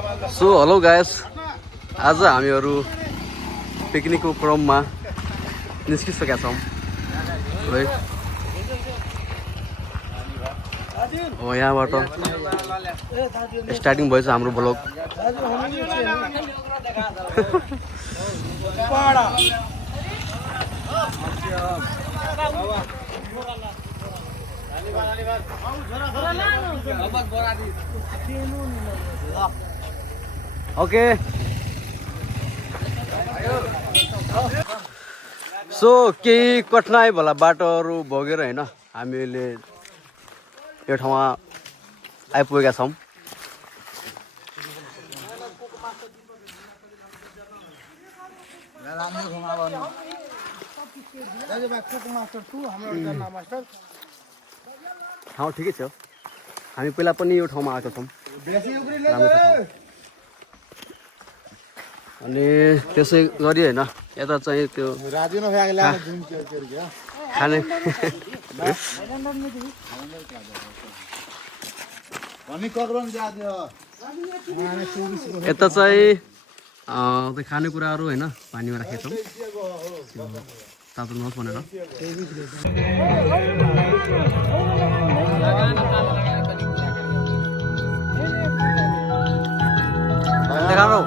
So hello guys, आज हामीहरू पिकनिकको क्रममा निस्किसकेका छौँ है। यहाँबाट स्टार्टिङ भएछ हाम्रो ब्लग। ओके सो केही कठिनाइ भला बाटोहरू भोगेर होइन हामीले यो ठाउँमा आइपुगेका छौँ। ठाउँ ठिकै छ, हामी पहिला पनि यो ठाउँमा आएका छौँ। अनि त्यसै गरी होइन यता चाहिँ त्यो खाने यता चाहिँ त्यो खानेकुराहरू होइन पानीमा राखेका छौँ तातो नहोस् भनेर। देखाउनु